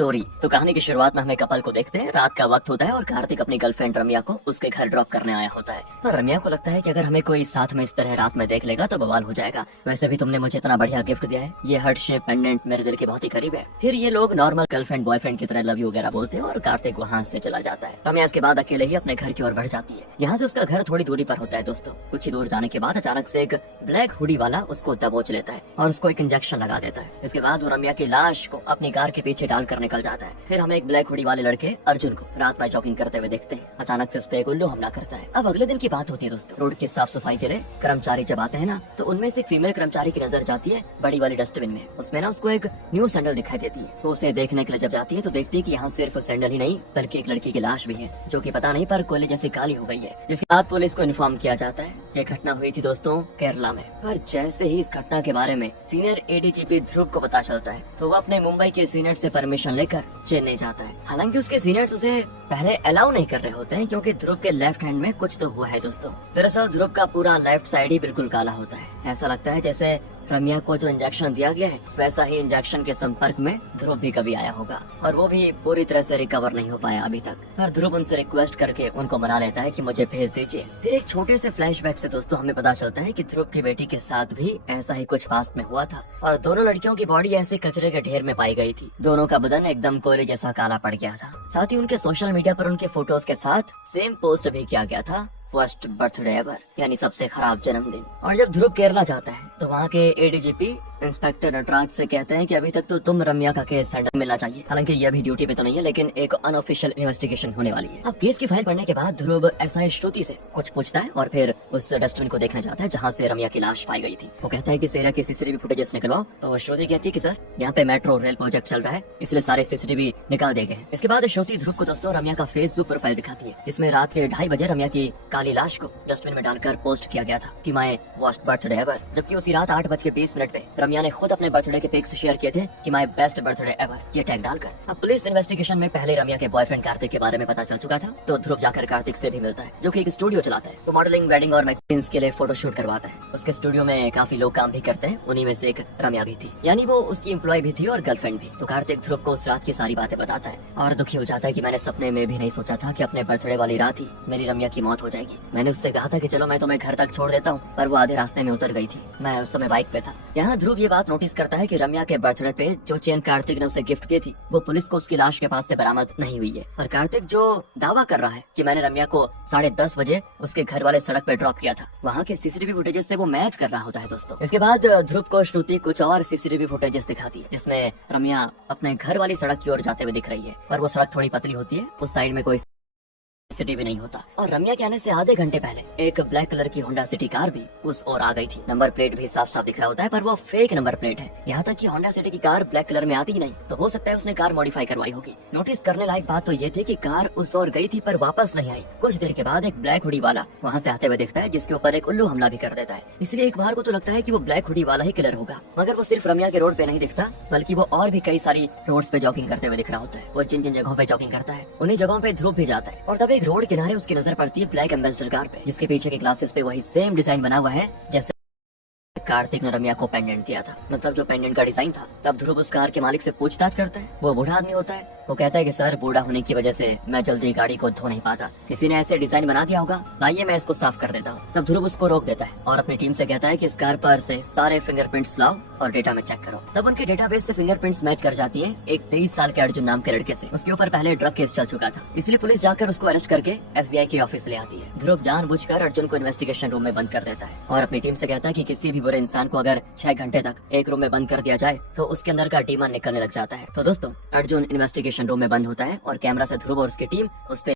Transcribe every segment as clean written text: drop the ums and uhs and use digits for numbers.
Story. तो कहानी की शुरुआत में हमें कपल को देखते हैं। रात का वक्त होता है और कार्तिक अपनी गर्लफ्रेंड रम्या को उसके घर ड्रॉप करने आया होता है। और रम्या को लगता है कि अगर हमें कोई साथ में इस तरह रात में देख लेगा तो बवाल हो जाएगा। वैसे भी तुमने मुझे इतना बढ़िया गिफ्ट दिया है, ये हार्ट शेप पेंडेंट मेरे दिल के बहुत ही करीब है। फिर ये लोग नॉर्मल गर्लफ्रेंड बॉयफ्रेंड की तरह लव यू वगैरह बोलते हैं और कार्तिक वहाँ से चला जाता है। रम्या इसके बाद अकेले ही अपने घर की ओर बढ़ जाती है। यहाँ से उसका घर थोड़ी दूरी पर होता है दोस्तों। कुछ ही दूर जाने के बाद अचानक से एक ब्लैक हुडी वाला उसको दबोच लेता है और उसको एक इंजेक्शन लगा देता है। इसके बाद वो रम्या की लाश को अपनी कार के पीछे डालकर निकल जाता है। फिर हम एक ब्लैक हुडी वाले लड़के अर्जुन को रात में जॉगिंग करते हुए देखते हैं। अचानक से उस पे एक उल्लू हमला करता है। अब अगले दिन की बात होती है दोस्तों। रोड की साफ सफाई के लिए कर्मचारी जब आते हैं ना, तो उनमें से एक फीमेल कर्मचारी की नजर जाती है बड़ी वाली डस्टबिन में। उसमें ना उसको एक न्यू सैंडल दिखाई देती है। तो उसे देखने के लिए जब जाती है तो देखती है कि यहाँ सिर्फ सैंडल ही नहीं बल्कि एक लड़की की लाश भी है, जो कि पता नहीं पर कोयले जैसी काली हो गई है। जिसके बाद पुलिस को इन्फॉर्म किया जाता है। ये घटना हुई थी दोस्तों केरला में। पर जैसे ही इस घटना के बारे में सीनियर एडीजीपी ध्रुव को पता चलता है तो वो अपने मुंबई के सीनियर से परमिशन लेकर चेन्नई जाता है। हालांकि उसके सीनियर्स उसे पहले अलाउ नहीं कर रहे होते हैं क्योंकि ध्रुव के लेफ्ट हैंड में कुछ तो हुआ है दोस्तों। दरअसल ध्रुव का पूरा लेफ्ट साइड ही बिल्कुल काला होता है। ऐसा लगता है जैसे रम्या को जो इंजेक्शन दिया गया है वैसा ही इंजेक्शन के संपर्क में ध्रुव भी कभी आया होगा और वो भी पूरी तरह से रिकवर नहीं हो पाया अभी तक। पर ध्रुव उनसे रिक्वेस्ट करके उनको मना लेता है कि मुझे भेज दीजिए। फिर एक छोटे से फ्लैशबैक से दोस्तों हमें पता चलता है कि ध्रुव की बेटी के साथ भी ऐसा ही कुछ पास्ट में हुआ था और दोनों लड़कियों की बॉडी ऐसे कचरे के ढेर में पाई गई थी। दोनों का बदन एकदम कोयले जैसा काला पड़ गया था। साथ ही उनके सोशल मीडिया पर उनके फोटोज के साथ सेम पोस्ट भी किया गया था, वर्स्ट बर्थडे एवर, यानी सबसे खराब जन्मदिन। और जब ध्रुव केरला जाता है तो वहाँ के एडीजीपी इंस्पेक्टर नटराज से कहते हैं कि अभी तक तो तुम रम्या का केस हैंडल मिलना चाहिए। हालांकि ये अभी ड्यूटी पे तो नहीं है लेकिन एक अनऑफिशियल इन्वेस्टिगेशन होने वाली है। अब केस की फाइल पढ़ने के बाद ध्रुव एसआई श्रुति से कुछ पूछता है और फिर उस डस्टबिन को देखने जाता है जहाँ से रम्या की लाश पाई गई थी। वो कहता है कि सेरा की सीसीटीवी फुटेजेस निकलवाओ। तो श्रुति कहती है कि सर यहाँ पे मेट्रो रेल प्रोजेक्ट चल रहा है इसलिए सारे सीसीटीवी निकाल दिए गए हैं। इसके बाद श्रुति ध्रुव को दोस्तों रम्या का फेसबुक प्रोफाइल दिखाती है। इसमें रात के 2:30 बजे रम्या की काली लाश को डस्टबिन में डालकर पोस्ट किया गया था कि माय वर्स्ट बर्थडे एवर। जबकि उसी रात 8:20 पे रम्या ने खुद अपने बर्थडे के पिक्स शेयर किए थे कि माय बेस्ट बर्थडे एवर, ये टैग डालकर। अब पुलिस इन्वेस्टिगेशन में पहले रम्या के बॉयफ्रेंड कार्तिक के बारे में पता चल चुका था। तो ध्रुव जाकर कार्तिक से भी मिलता है जो कि एक स्टूडियो चलाता है। वो मॉडलिंग, वेडिंग और मैगजीन्स के लिए फोटोशूट करवाता है। उसके स्टूडियो में काफी लोग काम भी करते हैं, उन्हीं में से एक रम्या भी थी, यानी वो उसकी एम्प्लॉय भी थी और गर्लफ्रेंड भी। तो कार्तिक ध्रुव को उस रात की सारी बातें बताता है और दुखी हो जाता है कि मैंने सपने में भी नहीं सोचा था कि अपने बर्थडे वाली रात ही मेरी रम्या की मौत हो जाएगी। मैंने उससे कहा था कि चलो मैं तुम्हें घर तक छोड़ देता हूँ, पर वो आधे रास्ते में उतर गई थी। मैं उस समय बाइक पे था। यहाँ ध्रुव ये बात नोटिस करता है कि रम्या के बर्थडे पे जो चेन कार्तिक ने उसे गिफ्ट की थी वो पुलिस को उसकी लाश के पास से बरामद नहीं हुई है। और कार्तिक जो दावा कर रहा है कि मैंने रम्या को 10:30 बजे उसके घर वाले सड़क पे ड्रॉप किया था, वहाँ के सीसीटीवी फुटेजेस से वो मैच कर रहा होता है दोस्तों। इसके बाद ध्रुव को श्रुति कुछ और सीसीटीवी फुटेजेस दिखाती है जिसमें रम्या अपने घर वाली सड़क की ओर जाते हुए दिख रही है। पर वो सड़क थोड़ी पतली होती है, उस साइड में कोई सीसीटीवी नहीं होता। और रम्या के आने से आधे घंटे पहले एक ब्लैक कलर की होंडा सिटी कार भी उस ओर आ गई थी। नंबर प्लेट भी साफ साफ दिख रहा होता है पर वो फेक नंबर प्लेट है। यहाँ तक कि होंडा सिटी की कार ब्लैक कलर में आती ही नहीं, तो हो सकता है उसने कार मॉडिफाई करवाई होगी। नोटिस करने लायक बात तो ये थी कि कार उस ओर गई थी पर वापस नहीं आई। कुछ देर के बाद एक ब्लैक हुडी वाला वहाँ से आते हुए दिखता है जिसके ऊपर एक उल्लू हमला भी कर देता है। इसलिए एक बार को तो लगता है कि वो ब्लैक हुडी वाला ही किलर होगा। मगर वो सिर्फ रम्या के रोड पे नहीं दिखता बल्कि वो और भी कई सारी रोड्स पे जॉगिंग करते हुए दिख रहा होता है। वो जिन जिन जगहों पे जॉगिंग करता है उन्हीं जगहों पे ध्रुव भी जाता है। और तब एक रोड किनारे उसकी नजर पड़ती है ब्लैक एम्बेसडर कार पे, जिसके पीछे के ग्लासेस पे वही सेम डिजाइन बना हुआ है जैसे कार्तिक ने रम्या को पेंडेंट दिया था, मतलब जो पेंडेंट का डिजाइन था। तब ध्रुव उस कार के मालिक से पूछताछ करता है। वो बूढ़ा आदमी होता है। वो कहता है कि सर बूढ़ा होने की वजह से मैं जल्दी गाड़ी को धो नहीं पाता, किसी ने ऐसे डिजाइन बना दिया होगा, लाइए मैं इसको साफ कर देता हूँ। तब ध्रुव उसको रोक देता है और अपनी टीम से कहता है कि इस कार पर से सारे फिंगरप्रिंट्स लाओ और डेटा में चेक करो। तब उनके डेटाबेस से फिंगरप्रिंट्स मैच कर जाती है एक 23 साल के अर्जुन नाम के लड़के से। उसके ऊपर पहले ड्रग केस चल चुका था, इसलिए पुलिस जाकर उसको अरेस्ट करके FBI के ऑफिस ले आती है। ध्रुव जानबूझकर अर्जुन को इन्वेस्टिगेशन रूम में बंद कर देता है और अपनी टीम से कहता है कि किसी भी बुरे इंसान को अगर 6 घंटे तक एक रूम में बंद कर दिया जाए तो उसके अंदर का डीमन निकलने लग जाता है। तो दोस्तों अर्जुन इन्वेस्टिगेशन रूम में बंद होता है और कैमरा से ध्रुव और उसकी टीम उस पे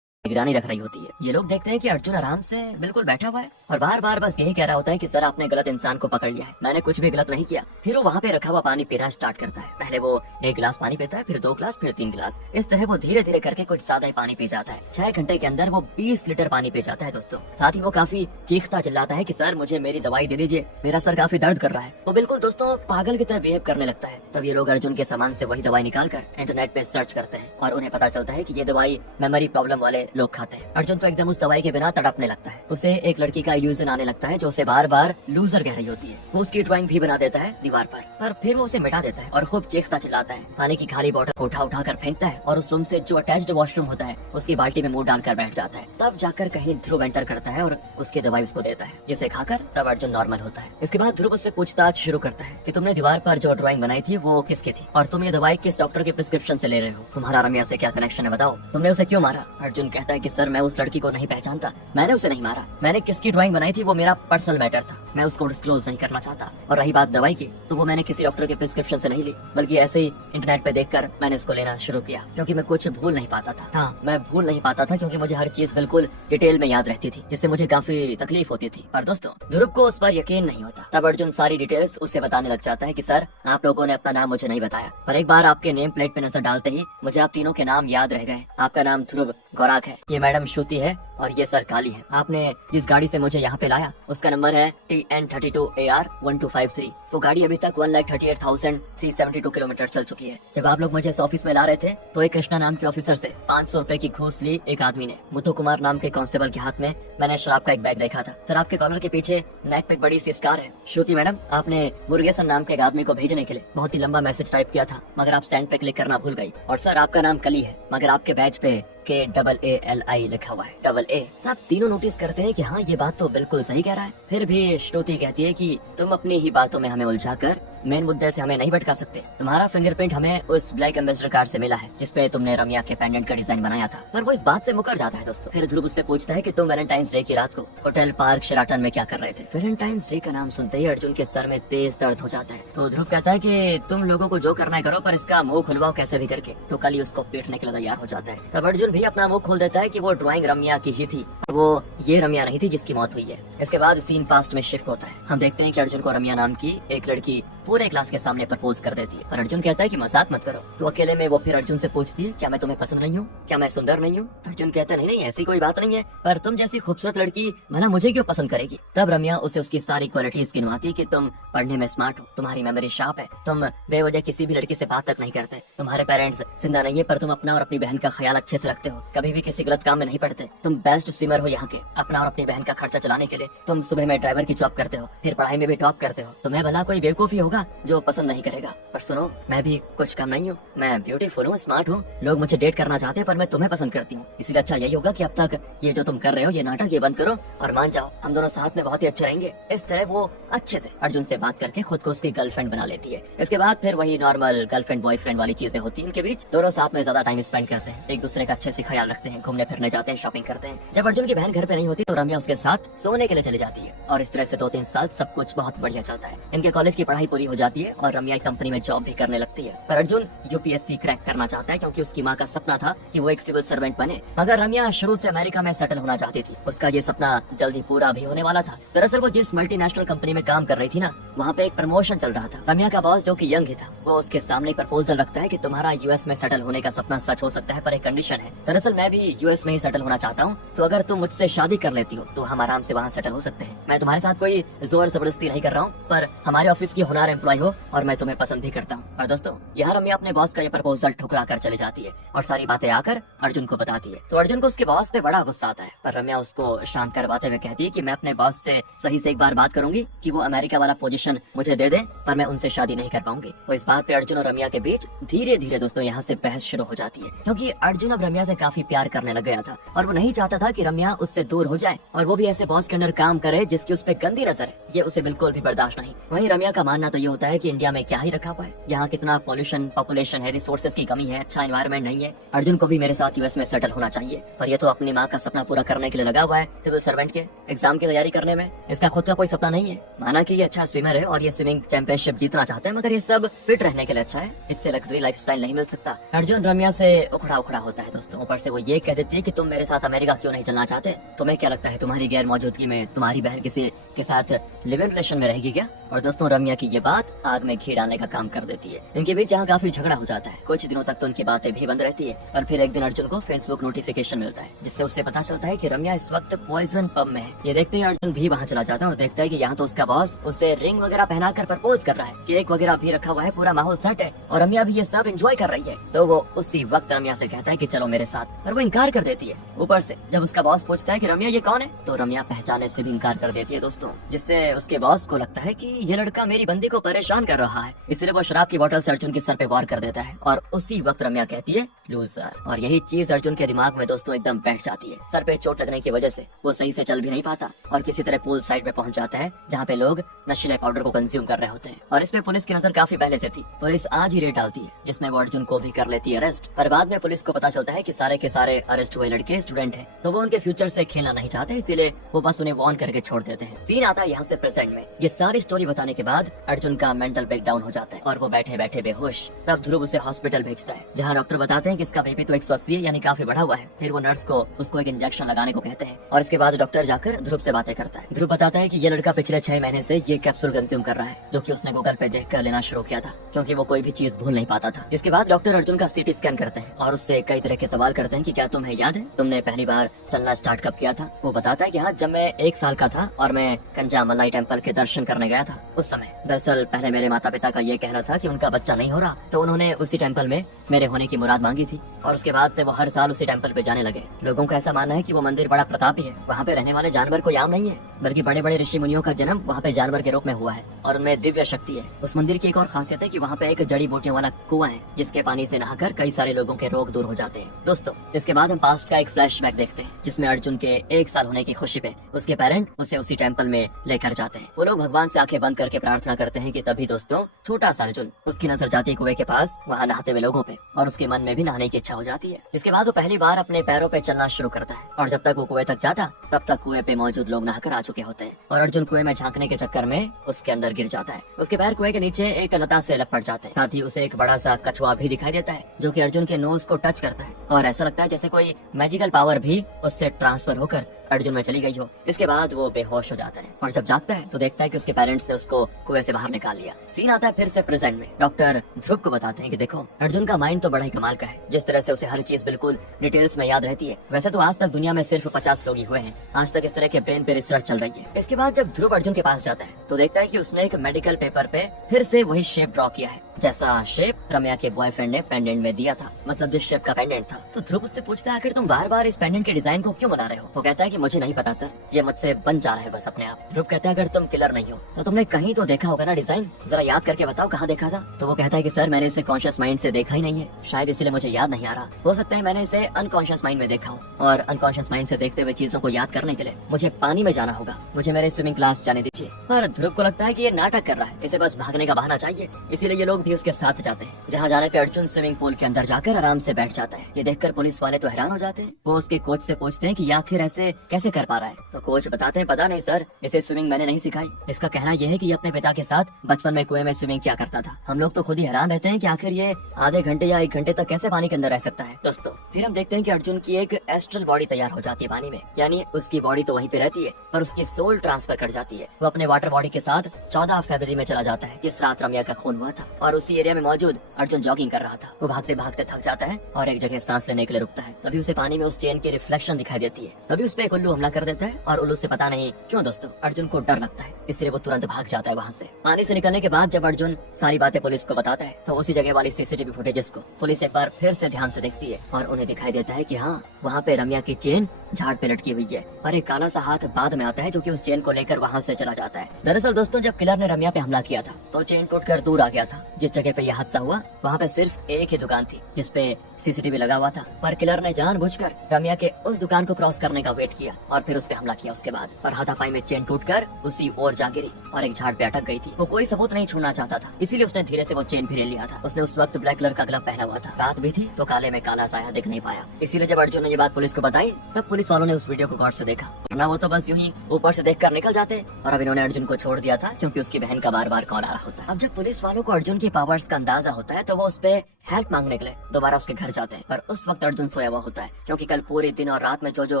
निगरानी रख रही होती है। ये लोग देखते हैं कि अर्जुन आराम से बिल्कुल बैठा हुआ है और बार बार बस यही कह रहा होता है कि सर आपने गलत इंसान को पकड़ लिया है, मैंने कुछ भी गलत नहीं किया। फिर वो वहाँ पे रखा हुआ पानी पीना स्टार्ट करता है। पहले वो 1 गिलास पानी पीता है, फिर 2 गिलास, फिर 3 गिलास। इस तरह वो धीरे धीरे करके कुछ ज्यादा ही पानी पी जाता है। 6 घंटे के अंदर वो 20 लीटर पानी पी जाता है दोस्तों। साथ ही वो काफी चीखता चिल्लाता है कि सर मुझे मेरी दवाई दे दीजिए, मेरा सर काफी दर्द कर रहा है। वो बिल्कुल दोस्तों पागल की तरह बिहेव करने लगता है। तब ये लोग अर्जुन के सामान से वही दवाई निकाल कर इंटरनेट पे सर्च करते हैं और उन्हें पता चलता है कि ये दवाई मेमोरी प्रॉब्लम वाले लोग खाते हैं। अर्जुन तो एकदम उस दवाई के बिना तड़पने लगता है। उसे एक लड़की का इल्यूजन आने लगता है जो उसे बार बार लूजर कह रही होती है। वो उसकी ड्राइंग भी बना देता है दीवार पर फिर वो उसे मिटा देता है और खूब चीखता चिल्लाता है। पानी की खाली बोतल को उठा कर फेंकता है और उस रूम से जो अटैच्ड वॉशरूम होता है उसकी बाल्टी में मुंह डालकर बैठ जाता है। तब जाकर कहीं ध्रुव एंटर करता है और उसकी दवाई उसको देता है, जिसे खाकर तब अर्जुन नॉर्मल होता है। इसके बाद ध्रुव उससे पूछताछ शुरू करता है कि तुमने दीवार पर जो ड्राइंग बनाई थी वो किसकी थी और तुम ये दवाई किस डॉक्टर के प्रिस्क्रिप्शन से ले रहे हो? तुम्हारा रम्या से क्या कनेक्शन है बताओ? तुमने उसे क्यों मारा? अर्जुन कहता है कि सर मैं उस लड़की को नहीं पहचानता, मैंने उसे नहीं मारा। मैंने किसकी ड्राइंग बनाई थी वो मेरा पर्सनल मैटर था, मैं उसको डिस्क्लोज नहीं करना चाहता। और रही बात दवाई की, तो वो मैंने किसी डॉक्टर के प्रिस्क्रिप्शन से नहीं ली, बल्कि ऐसे ही इंटरनेट पे देखकर मैंने उसको लेना शुरू किया, क्योंकि मैं कुछ भूल नहीं पाता था। हाँ, मैं भूल नहीं पाता था क्योंकि मुझे हर चीज बिल्कुल डिटेल में याद रहती थी, जिससे मुझे काफी तकलीफ होती थी। पर दोस्तों ध्रुव को उस पर यकीन नहीं होता। तब अर्जुन सारी डिटेल्स उसे बताने लग जाता है कि सर आप लोगों ने अपना नाम मुझे नहीं बताया, पर एक बार आपके नेम प्लेट पे नजर डालते ही मुझे आप तीनों के नाम याद रह गए। आपका नाम ध्रुव गौराक है, ये मैडम श्रुति है और ये सर काली है। आपने जिस गाड़ी से मुझे यहाँ पे लाया उसका नंबर है TN32AR1253। वो गाड़ी अभी तक 1,38,372 किलोमीटर चल चुकी है। जब आप लोग मुझे इस ऑफिस में ला रहे थे तो एक कृष्णा नाम के ऑफिसर से 500 रुपए की घूस ली एक आदमी ने। मुथु कुमार नाम के कांस्टेबल के हाथ में मैंने शराब का एक बैग देखा था। सर आपके कॉलर के पीछे नेक पे एक बड़ी सी स्कार है। श्रुति मैडम आपने मुरुगेसन नाम के एक आदमी को भेजने के लिए बहुत ही लंबा मैसेज टाइप किया था, मगर आप सेंड पे क्लिक करना भूल गई। और सर आपका नाम कली है, मगर आपके बैच पे KAALI लिखा हुआ है, डबल A। आप तीनों नोटिस करते हैं कि हाँ ये बात तो बिल्कुल सही कह रहा है। फिर भी श्रुति कहती है कि तुम अपनी ही बातों में हमें उलझाकर मेन मुद्दे से हमें नहीं भटका सकते। तुम्हारा फिंगरप्रिंट हमें उस ब्लैक एम्बेसडर कार्ड से मिला है जिसपे तुमने रम्या के पेंडेंट का डिजाइन बनाया था। पर वो इस बात से मुकर जाता है दोस्तों। फिर ध्रुव उससे पूछता है कि तुम वैलेंटाइंस डे की रात को होटल पार्क शेराटन में क्या कर रहे थे? वैलेंटाइंस डे का नाम सुनते ही अर्जुन के सर में तेज दर्द हो जाता है। तो ध्रुव कहता है कि तुम लोगों को जो करना है करो, पर इसका मुंह खुलवाओ कैसे भी करके। तो कल ही उसको पीटने के लिए तैयार हो जाता है। तब अर्जुन भी अपना मुंह खोल देता है कि वो ड्राइंग रम्या की ही थी, वो ये रम्या नहीं थी जिसकी मौत हुई है। इसके बाद सीन पास्ट में शिफ्ट होता है। हम देखते हैं कि अर्जुन को रम्या नाम की एक लड़की पूरे क्लास के सामने प्रपोज कर देती है, पर अर्जुन कहता है कि मजाक मत करो। तो अकेले में वो फिर अर्जुन से पूछती है क्या मैं तुम्हें पसंद नहीं हूँ, क्या मैं सुंदर नहीं हूँ? अर्जुन कहता है नहीं ऐसी कोई बात नहीं है, पर तुम जैसी खूबसूरत लड़की भला मुझे क्यों पसंद करेगी? तब रम्या उसे उसकी सारी क्वालिटीज गिनवाती है कि तुम पढ़ने में स्मार्ट हो, तुम्हारी मेमोरी शार्प है, तुम बेवजह किसी भी लड़की से बात तक नहीं करते, तुम्हारे पेरेंट्स जिंदा नहीं है पर तुम अपना और अपनी बहन का ख्याल अच्छे से रखते हो, कभी भी किसी गलत काम में नहीं पड़ते, तुम बेस्ट स्विमर हो यहाँ के, अपना और अपनी बहन का खर्चा चलाने के लिए तुम सुबह में ड्राइवर की जॉब करते हो, फिर पढ़ाई में भी टॉप करते हो। तुम्हें भला कोई बेवकूफी होगा जो पसंद नहीं करेगा। पर सुनो मैं भी कुछ कम नहीं हूँ, मैं ब्यूटीफुल हूँ, स्मार्ट हूँ, लोग मुझे डेट करना चाहते हैं पर मैं तुम्हें पसंद करती हूँ। इसलिए अच्छा यही होगा कि अब तक ये जो तुम कर रहे हो ये नाटक ये बंद करो और मान जाओ, हम दोनों साथ में बहुत ही अच्छे रहेंगे। इस तरह वो अच्छे से अर्जुन से बात करके खुद को उसकी गर्लफ्रेंड बना लेती है। इसके बाद फिर वही नॉर्मल गर्लफ्रेंड बॉयफ्रेंड वाली चीजें होती है उनके बीच। दोनों साथ में ज्यादा टाइम स्पेंड करते हैं, एक दूसरे का अच्छे से ख्याल रखते हैं, घूमने फिरने जाते हैं, शॉपिंग करते हैं। जब अर्जुन की बहन घर पे नहीं होती तो रम्या उसके साथ सोने के लिए चली जाती है और इस तरह से 2-3 साल सब कुछ बहुत बढ़िया चलता है। इनके कॉलेज की पढ़ाई पूरी हो जाती है और रम्या कंपनी में जॉब भी करने लगती है। पर अर्जुन UPSC क्रैक करना चाहता है क्योंकि उसकी माँ का सपना था कि वो एक सिविल सर्वेंट बने, मगर रम्या शुरू से अमेरिका में सेटल होना चाहती थी। उसका ये सपना जल्दी पूरा भी होने वाला था। दरअसल वो जिस मल्टीनेशनल कंपनी में काम कर रही थी ना, वहाँ पे एक प्रमोशन चल रहा था। रम्या का बॉस जो कि यंग ही था, वो उसके सामने प्रपोजल रखता है कि तुम्हारा US में सेटल होने का सपना सच हो सकता है पर एक कंडीशन है। दरअसल मैं भी US में ही सेटल होना चाहता हूँ, तो अगर तुम मुझसे शादी कर लेती हो तो हम आराम से वहाँ सेटल हो सकते हैं। मैं तुम्हारे साथ कोई जोर जबरदस्ती नहीं कर रहा हूँ, पर हमारे ऑफिस की होनहार एम्प्लॉय हो और मैं तुम्हें पसंद भी करता हूँ। और दोस्तों यहाँ रम्या अपने बॉस का ये प्रपोजल ठुकरा कर चली जाती है और सारी बातें आकर अर्जुन को बताती है। तो अर्जुन को उसके बॉस पे बड़ा गुस्सा आता है, पर रम्या उसको शांत करवाते हुए कहती है कि मैं अपने बॉस से सही से एक बार बात करूंगी कि वो अमेरिका वाला पोजीशन मुझे दे दे, पर मैं उनसे शादी नहीं कर पाऊंगी। तो इस बात पे अर्जुन और रम्या के बीच धीरे धीरे दोस्तों यहाँ से बहस शुरू हो जाती है, क्योंकि अर्जुन अब रम्या से काफी प्यार करने लग गया था और वो नहीं चाहता था कि रम्या उससे दूर हो जाए और वो भी ऐसे बॉस के अंडर काम करे जिसकी उस पर गंदी नजर है। ये उसे बिल्कुल भी बर्दाश्त नहीं। वहीं रम्या का मानना तो ये होता है कि इंडिया में क्या ही रखा हुआ है, यहाँ कितना पॉल्यूशन, पॉपुलेशन है, रिसोर्सेज की कमी है, अच्छा एनवायरनमेंट नहीं है। अर्जुन को भी मेरे साथ US में सेटल होना चाहिए, पर ये तो अपनी माँ का सपना पूरा करने के लिए लगा हुआ है, सिविल सर्वेंट के एग्जाम की तैयारी करने में। इसका खुद का कोई सपना नहीं है। माना कि ये अच्छा स्विमर है और ये स्विमिंग चैंपियनशिप जीतना चाहता है, मगर ये सब फिट रहने के लिए अच्छा है, इससे लग्जरी लाइफस्टाइल नहीं मिल सकता। अर्जुन रम्या से उखड़ा उखड़ा होता है दोस्तों। ऊपर से वो ये कह देती है कि तुम मेरे साथ अमेरिका क्यों नहीं चलना चाहते? तुम्हें क्या लगता है तुम्हारी गैर मौजूदगी में तुम्हारी बहन किसी के साथ लिव इन रिलेशन में रहेगी क्या? और दोस्तों रम्या की ये बात आग में घी डालने का काम कर देती है। इनके बीच यहाँ काफी झगड़ा हो जाता है। कुछ दिनों तक तो उनकी बातें भी बंद रहती है और फिर एक दिन अर्जुन को फेसबुक नोटिफिकेशन मिलता है, जिससे उससे पता चलता है कि रम्या इस वक्त पॉइजन पब में है। ये देखते ही अर्जुन भी वहाँ चला जाता है और देखता है कि यहाँ तो उसका बॉस उसे रिंग वगैरह पहनाकर प्रपोज कर रहा है, केक वगैरह भी रखा हुआ है, पूरा माहौल सेट है और रम्या भी ये सब एंजॉय कर रही है। तो वो उसी वक्त रम्या से कहता है कि चलो मेरे साथ, पर वो इनकार कर देती है। ऊपर से जब उसका बॉस पूछता है कि रम्या ये कौन है, तो रम्या पहचाने से भी इनकार कर देती है दोस्तों, जिससे उसके बॉस को लगता है कि ये लड़का मेरी बंदी को परेशान कर रहा है। इसलिए वो शराब की बोतल से अर्जुन के सर पे वार कर देता है और उसी वक्त रम्या कहती है लूजर। और यही चीज अर्जुन के दिमाग में दोस्तों एकदम बैठ जाती है। सर पे चोट लगने की वजह से वो सही से चल भी नहीं पाता और किसी तरह पूल साइड पे पहुंच जाता है, जहाँ पे लोग नशीले पाउडर को कंज्यूम कर रहे होते हैं। और इसमें पुलिस की नजर काफी पहले से थी। पुलिस आज ही रेड डालती है, जिसमें वो अर्जुन को भी कर लेती है अरेस्ट। पर बाद में पुलिस को पता चलता है कि सारे के सारे अरेस्ट हुए लड़के स्टूडेंट हैं, तो वो उनके फ्यूचर से खेलना नहीं चाहते, इसीलिए वो बस उन्हें वॉर्न करके छोड़ देते हैं। सीन आता है यहाँ से प्रेजेंट में। ये सारी स्टोरी बताने के बाद अर्जुन का मेंटल ब्रेकडाउन हो जाता है और वो बैठे बैठे बेहोश। तब ध्रुव उसे हॉस्पिटल भेजता है, जहाँ डॉक्टर बताते हैं कि इसका बीपी तो 180 है, यानी काफी बढ़ा हुआ है। फिर वो नर्स को उसको एक इंजेक्शन लगाने को कहते हैं और इसके बाद डॉक्टर जाकर ध्रुव से बातें करता है। ध्रुव बताता है कि ये लड़का पिछले 6 महीने से ये कैप्सूल कंज्यूम कर रहा है, जो कि उसने गूगल पे देखकर लेना शुरू किया था, क्योंकि वो कोई भी चीज भूल नहीं पाता था। जिसके बाद डॉक्टर अर्जुन का सीटी स्कैन करते हैं और उससे कई तरह के सवाल करते हैं कि क्या तुम्हें याद है तुमने पहली बार चलना स्टार्ट कब किया था। वो बताता है कि हाँ, जब मैं 1 साल का था और मैं कंजामलाई टेम्पल के दर्शन करने गया था उस समय। दरअसल पहले मेरे माता पिता का ये कहना था कि उनका बच्चा नहीं हो रहा, तो उन्होंने उसी टेम्पल में मेरे होने की मुराद मांगी थी और उसके बाद से वो हर साल उसी टेम्पल पे जाने लगे। लोगों का ऐसा मानना है कि वो मंदिर बड़ा प्रतापी है, वहाँ पे रहने वाले जानवर कोई आम नहीं है, बल्कि बड़े बड़े ऋषि मुनियों का जन्म वहाँ पे जानवर के रूप में हुआ है और उनमें दिव्य शक्ति है। उस मंदिर की एक और खासियत है कि वहाँ पे एक जड़ी बूटियों वाला कुआं है, जिसके पानी से नहाकर कई सारे लोगों के रोग दूर हो जाते हैं। दोस्तों इसके बाद हम पास्ट का एक फ्लैशबैक देखते हैं, जिसमें अर्जुन के 1 साल होने की खुशी पे उसके पेरेंट उसे उसी टेम्पल में लेकर जाते हैं। वो लोग भगवान से आंखें बंद करके प्रार्थना करते हैं कि तभी दोस्तों छोटा सा अर्जुन, उसकी नजर जाती है कुएं के पास वहाँ नहाते हुए लोगों पे और उसके मन में भी नहाने की इच्छा हो जाती है। इसके बाद वो पहली बार अपने पैरों पे चलना शुरू करता है और जब तक वो कुएं तक जाता तब तक कुएं पे मौजूद लोग नहाकर आ चुके होते हैं और अर्जुन कुएं में झांकने के चक्कर में उसके अंदर गिर जाता है। उसके पैर कुएं के नीचे एक लता से लपट जाते हैं। साथ ही उसे एक बड़ा सा कछुआ भी दिखाई देता है, जो कि अर्जुन के नोज को टच करता है और ऐसा लगता है जैसे कोई मैजिकल पावर भी उससे ट्रांसफर होकर अर्जुन में चली गई हो। इसके बाद वो बेहोश हो जाता है और जब जागता है तो देखता है कि उसके पेरेंट्स ने उसको कुएं से बाहर निकाल लिया। सीन आता है फिर से प्रेजेंट में। डॉक्टर ध्रुव को बताते हैं कि देखो अर्जुन का माइंड तो बड़ा ही कमाल का है, जिस तरह से उसे हर चीज बिल्कुल डिटेल्स में याद रहती है। वैसे तो आज तक दुनिया में सिर्फ 50 लोग ही हुए हैं आज तक इस तरह के ब्रेन पे रिसर्च चल रही है। इसके बाद जब ध्रुव अर्जुन के पास जाता है तो देखता है कि उसने एक मेडिकल पेपर पे फिर से वही शेप ड्रॉ किया है, जैसा शेप रम्या के बॉयफ्रेंड ने पेंडेंट में दिया था, मतलब जिस शेप का पेंडेंट था। तो ध्रुव उससे पूछता है आखिर तुम बार बार इस पेंडेंट के डिजाइन को क्यों बना रहे हो। वो कहता है कि मुझे नहीं पता सर, ये मुझसे बन जा रहा है बस अपने आप। ध्रुव कहता है अगर तुम किलर नहीं हो तो तुमने कहीं तो देखा होगा ना डिजाइन, जरा याद करके बताओ कहाँ देखा था। तो वो कहता है कि सर मैंने इसे कॉन्शियस माइंड से देखा ही नहीं है, शायद इसलिए मुझे याद नहीं आ रहा। हो सकता है मैंने इसे अनकॉन्शियस माइंड में देखा हो और अनकॉन्शियस माइंड से देखते हुए चीजों को याद करने के लिए मुझे पानी में जाना होगा, मुझे मेरे स्विमिंग क्लास जाने दीजिए। पर ध्रुव को लगता है कि ये नाटक कर रहा है, इसे बस भागने का बहाना चाहिए, इसीलिए ये लोग भी उसके साथ जाते हैं। जहाँ जाने पे अर्जुन स्विमिंग पूल के अंदर जाकर आराम से बैठ जाता है। ये देखकर पुलिस वाले तो हैरान हो जाते हैं। वो उसके कोच से पूछते हैं कि आखिर ऐसे कैसे कर पा रहा है। तो कोच बताते हैं पता नहीं सर, इसे स्विमिंग मैंने नहीं सिखाई। इसका कहना यह है कि ये अपने पिता के साथ बचपन में कुएं में स्विमिंग किया करता था। हम लोग तो खुद ही हैरान रहते हैं कि आखिर ये आधे घंटे या 1 घंटे तक कैसे पानी के अंदर रह सकता है। दोस्तों फिर हम देखते हैं कि अर्जुन की एक एस्ट्रल बॉडी तैयार हो जाती है पानी में, यानी उसकी बॉडी तो वहीं पे रहती है पर उसकी सोल ट्रांसफर कर जाती है। वो अपने वाटर बॉडी के साथ 14 फरवरी में चला जाता है, जिस रात रम्या का खून हुआ था, और उसी एरिया में मौजूद अर्जुन जॉगिंग कर रहा था। वो भागते भागते थक जाता है और एक जगह सांस लेने के लिए रुकता है। तभी उसे पानी में उस चेन की रिफ्लेक्शन दिखाई देती है। तभी उस पे एक उल्लू हमला कर देता है और उल्लू से पता नहीं क्यों दोस्तों अर्जुन को डर लगता है, इसलिए वो तुरंत भाग जाता है वहाँ से। पानी से निकलने के बाद जब अर्जुन सारी बातें पुलिस को बताता है तो उसी जगह वाली सीसीटीवी फुटेजेस को पुलिस एक बार फिर से ध्यान से देखती है और उन्हें दिखाई देता है कि हाँ, वहाँ पे रम्या की चेन झाड़ पे लटकी हुई है और एक काला सा हाथ बाद में आता है जो कि उस चेन को लेकर वहाँ से चला जाता है। दरअसल दोस्तों जब किलर ने रम्या पे हमला किया था तो चेन टूटकर दूर आ गया था। जिस जगह पे यह हादसा हुआ वहाँ पे सिर्फ एक ही दुकान थी जिसपे सीसीटीवी लगा हुआ था, पर किलर ने जानबूझकर रम्या के उस दुकान को क्रॉस करने का वेट किया और फिर उस पे हमला किया उसके बाद, और हाथापाई में चेन टूटकर उसी ओर जा गिरी और एक झाड़ पे अटक गई थी। वो कोई सबूत नहीं छोड़ना चाहता था, इसीलिए उसने धीरे से वो चेन भी ले लिया था। उसने उस वक्त ब्लैक कलर का ग्लव पहना हुआ था, रात भी थी तो काले में काला साया दिख नहीं पाया। इसीलिए जब अर्जुन ने ये बात पुलिस को बताई तब पुलिस वालों ने उस वीडियो को गौर से देखा, वरना वो तो बस यूं ही ऊपर से देखकर निकल जाते। और अब इन्होंने अर्जुन को छोड़ दिया था क्योंकि उसकी बहन का बार बार कॉल आ रहा होता। अब जब पुलिस वालों को अर्जुन की पावर्स का अंदाजा होता है तो वो उस पे हेल्प मांगने के लिए दोबारा उसके घर जाते हैं। पर उस वक्त अर्जुन सोया हुआ होता है क्योंकि कल पूरे दिन और रात में जो जो